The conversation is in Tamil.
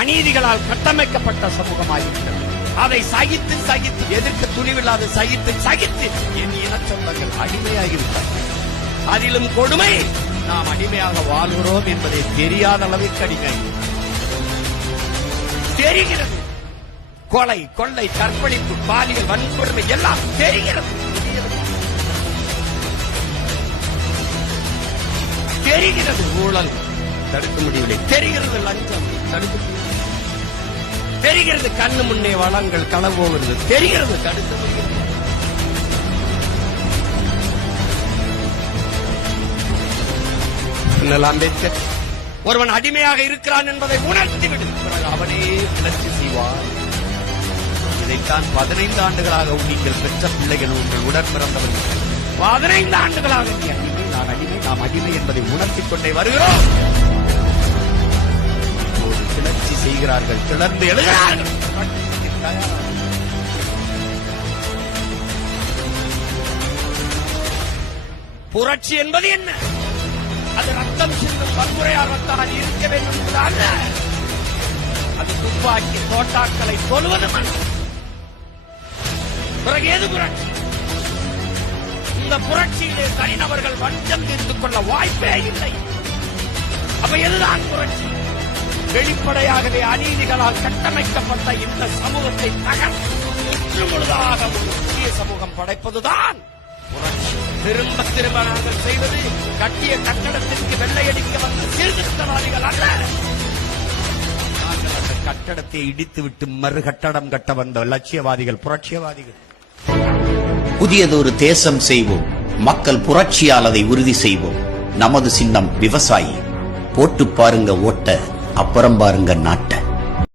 அநீதிகளால் கட்டமைக்கப்பட்ட சமூகமாயிருக்கிறது. அதை சகித்து சகித்து எதிர்க்க துணிவில்லாத சகித்து என் இன சொந்தங்கள் அடிமையாகிவிட்டார்கள். அதிலும் கொடுமை, நாம் அடிமையாக வாழ்கிறோம் என்பதை தெரியாத அளவிற்கு அடிமை தெரிகிறது. கொலை, கொள்ளை, கற்பழிப்பு, பாலியல் வன்கொடுமை எல்லாம் தெரிகிறது. தெரிகிறது. ஊழல் தடுக்க முடியவில்லை. தெரிகிறது. லஞ்சம் தடுக்க முடியவில்லை. தெரிகிறது. கண்ணு முன்னே வளங்கள் களவு போகிறது. தெரிகிறது. தடுக்க முடியவில்லை. அம்பேத்கர் ஒருவன் அடிமையாக இருக்கிறான் என்பதை உணர்த்திவிடு, அவனே கிளர்ச்சி செய்வான். இதைத்தான் 15 ஆண்டுகளாக நீங்கள் பெற்ற பிள்ளைகள், உங்கள் உடன் பிறந்தவர்கள் 15 ஆண்டுகளாக நீ அடிமை, நான் அடிமை, நாம் அடிமை என்பதை உணர்த்திக் கொண்டே வருகிறோம். கிளர்ச்சி செய்கிறார்கள், கிளர்ந்து எழுகிறார்கள். புரட்சி என்பது என்ன? அது ரத்தம் சிந்தும் வன்முறையாகத்தான் இருக்க வேண்டும் என்பதால் அது துப்பாக்கி தோட்டாக்களை கொல்வதும் அல்ல. பிறகு ஏது புரட்சி? இந்த புரட்சியிலே தனிநபர்கள் வஞ்சம் தீர்த்துக் கொள்ள வாய்ப்பே இல்லை. அப்ப எதுதான் புரட்சி? வெளிப்படையாகவே அநீதிகளால் கட்டமைக்கப்பட்ட இந்த சமூகத்தை தகர்த்து முழுதாக ஒரு புதிய சமூகம் படைப்பதுதான் புரட்சி. திரும்ப திரும்ப நாங்கள் செய்வது கட்டிய கட்டடத்திற்கு வெள்ளையடிக்க வந்த சீர்திருத்தவாதிகள் அல்ல. நாங்கள் அந்த கட்டடத்தை இடித்துவிட்டு மறு கட்டடம் கட்ட வந்த லட்சியவாதிகள், புரட்சியவாதிகள். புதியதொரு தேசம் செய்வோம், மக்கள் புரட்சியால் அதை உறுதி செய்வோம். நமது சின்னம் விவசாயி. போட்டு பாருங்க ஓட்ட, அப்புறம் பாருங்க நாட்ட.